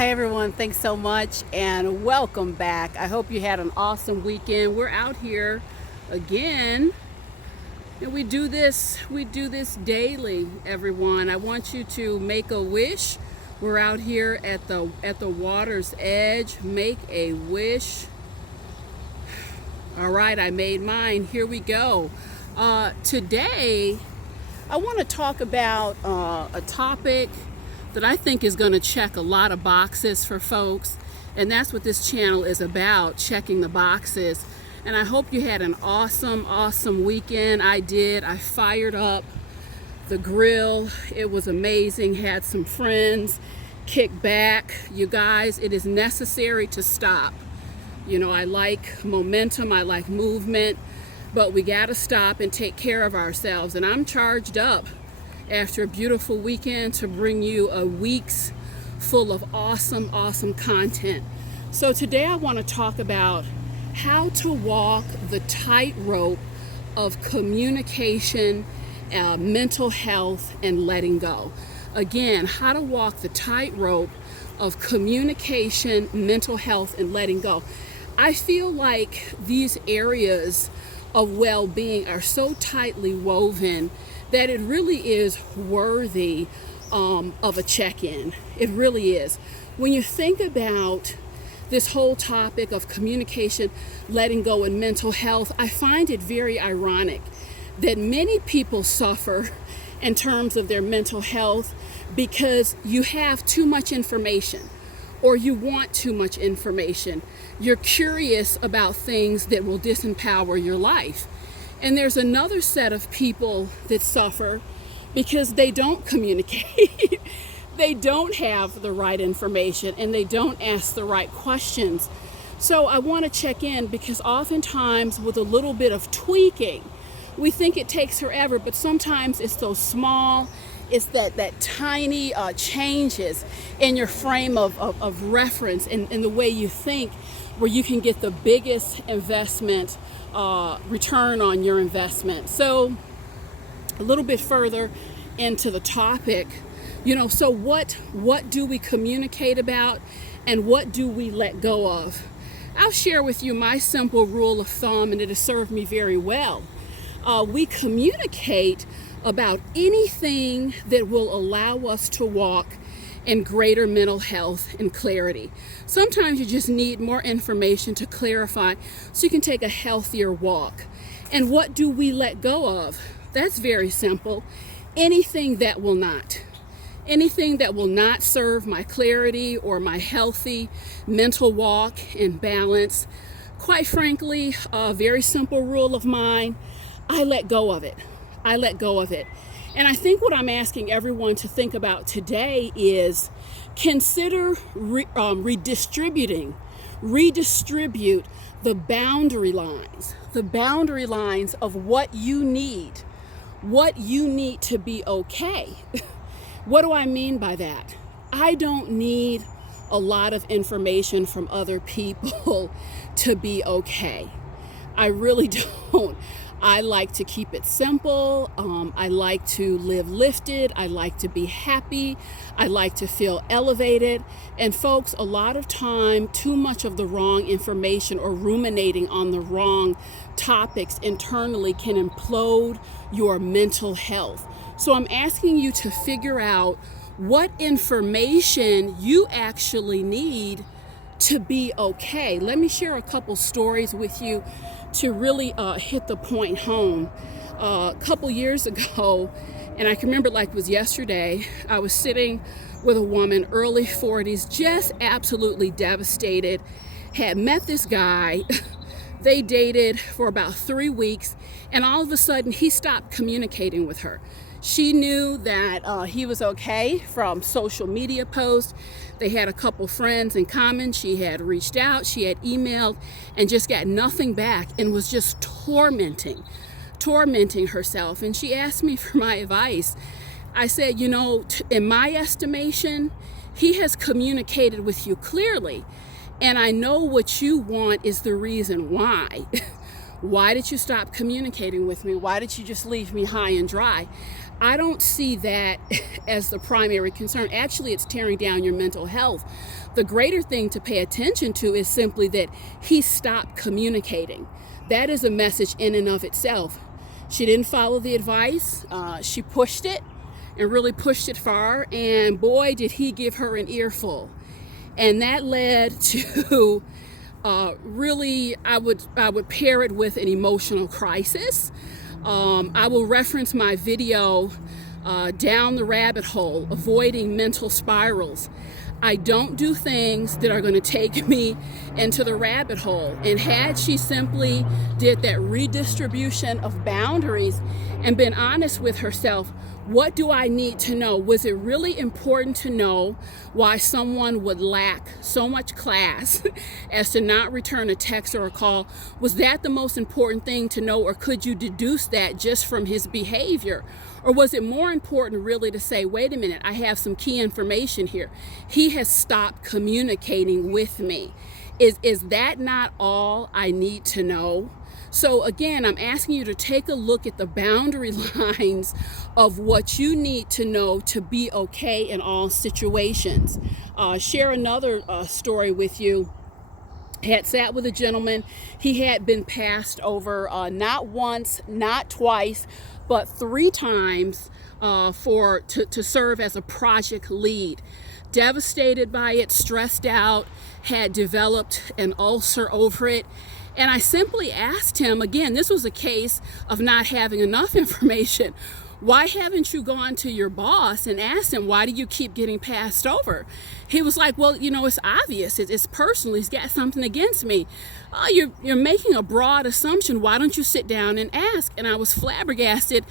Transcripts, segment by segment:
Hi everyone, thanks so much and welcome back. I hope you had an awesome weekend. We're out here again and we do this daily, everyone. I want you to make a wish. We're out here at the water's edge. Make a wish. All right, I made mine. Here we go. Today I want to talk about a topic that I think is going to check a lot of boxes for folks, and that's what this channel is about, checking the boxes. And I hope you had an awesome weekend. I did. I fired up the grill. It was amazing. Had some friends, kick back. You guys, it is necessary to stop. You know, I like momentum, I like movement, but we got to stop and take care of ourselves. And I'm charged up after a beautiful weekend to bring you a week's full of awesome content. So today I want to talk about how to walk the tightrope of communication, mental health, and letting go. Again, how to walk the tightrope of communication, mental health, and letting go. I feel like these areas of well-being are so tightly woven that it really is worthy of a check-in. It really is. When you think about this whole topic of communication, letting go, and mental health, I find it very ironic that many people suffer in terms of their mental health because you have too much information or you want too much information. You're curious about things that will disempower your life. And there's another set of people that suffer because they don't communicate. They don't have the right information and they don't ask the right questions. So I want to check in because oftentimes with a little bit of tweaking, we think it takes forever, but sometimes it's those small, it's that tiny changes in your frame of reference and in the way you think, where you can get the biggest investment return on your investment. So a little bit further into the topic, so what do we communicate about and what do we let go of? I'll share with you my simple rule of thumb, and it has served me very well. We communicate about anything that will allow us to walk in greater mental health and clarity. Sometimes you just need more information to clarify so you can take a healthier walk. And what do we let go of? That's very simple. Anything that will not. Anything that will not serve my clarity or my healthy mental walk and balance. Quite frankly, a very simple rule of mine, I let go of it. I let go of it. And I think what I'm asking everyone to think about today is consider redistribute the boundary lines of what you need to be okay. What do I mean by that? I don't need a lot of information from other people to be okay. I really don't. I like to keep it simple. I like to live lifted. I like to be happy. I like to feel elevated. And folks, a lot of time, too much of the wrong information or ruminating on the wrong topics internally can implode your mental health. So I'm asking you to figure out what information you actually need to be okay. Let me share a couple stories with you to really hit the point home. A couple years ago, and I can remember like it was yesterday, I was sitting with a woman, early 40s, just absolutely devastated, had met this guy. They dated for about 3 weeks, and all of a sudden he stopped communicating with her. She knew that he was okay from social media posts. They had a couple friends in common. She had reached out, she had emailed, and just got nothing back and was just tormenting herself. And she asked me for my advice. I said, in my estimation, he has communicated with you clearly, and I know what you want is the reason why. Why did you stop communicating with me? Why did you just leave me high and dry? I don't see that as the primary concern. Actually, it's tearing down your mental health. The greater thing to pay attention to is simply that he stopped communicating. That is a message in and of itself. She didn't follow the advice. She pushed it and really pushed it far. And boy, did he give her an earful. And that led to really, I would pair it with an emotional crisis. I will reference my video, Down the Rabbit Hole, Avoiding Mental Spirals. I don't do things that are going to take me into the rabbit hole. And had she simply did that redistribution of boundaries and been honest with herself, what do I need to know? Was it really important to know why someone would lack so much class as to not return a text or a call? Was that the most important thing to know, or could you deduce that just from his behavior? Or was it more important really to say, wait a minute, I have some key information here. He has stopped communicating with me. Is that not all I need to know? So again, I'm asking you to take a look at the boundary lines of what you need to know to be okay in all situations. Share another story with you. Had sat with a gentleman. He had been passed over not once, not twice, but 3 times to serve as a project lead. Devastated by it, stressed out, had developed an ulcer over it. And I simply asked him, again, this was a case of not having enough information. Why haven't you gone to your boss and asked him, why do you keep getting passed over? He was like, well, it's obvious. It's personal. He's got something against me. Oh, you're making a broad assumption. Why don't you sit down and ask? And I was flabbergasted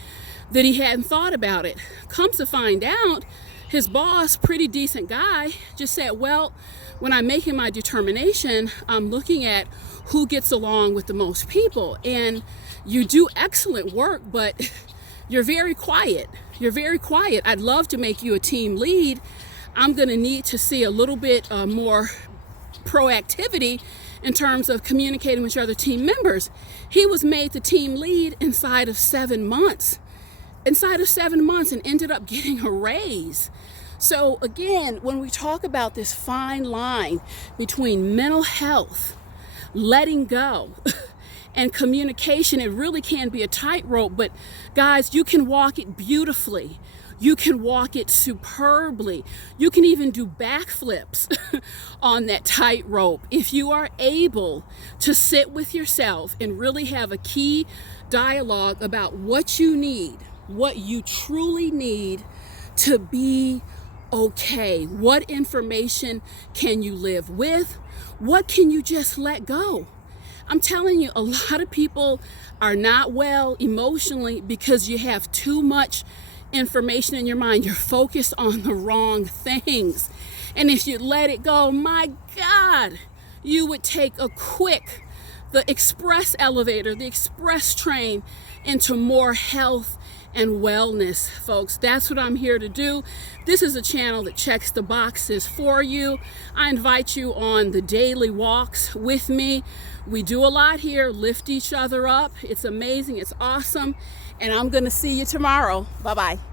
that he hadn't thought about it. Comes to find out, his boss, pretty decent guy, just said, well, when I'm making my determination, I'm looking at who gets along with the most people. And you do excellent work, but you're very quiet. You're very quiet. I'd love to make you a team lead. I'm going to need to see a little bit more proactivity in terms of communicating with your other team members. He was made the team lead inside of 7 months. Inside of 7 months, and ended up getting a raise. So again, when we talk about this fine line between mental health, letting go, and communication, it really can be a tightrope. But guys, you can walk it beautifully. You can walk it superbly. You can even do backflips on that tightrope if you are able to sit with yourself and really have a key dialogue about what you need, what you truly need to be okay. What information can you live with? What can you just let go? I'm telling you, a lot of people are not well emotionally because you have too much information in your mind. You're focused on the wrong things. And if you let it go, my God, you would take the express elevator, the express train into more health and wellness, folks. That's what I'm here to do. This is a channel that checks the boxes for you. I invite you on the daily walks with me. We do a lot here, lift each other up. It's amazing, it's awesome, and I'm gonna see you tomorrow. Bye-bye.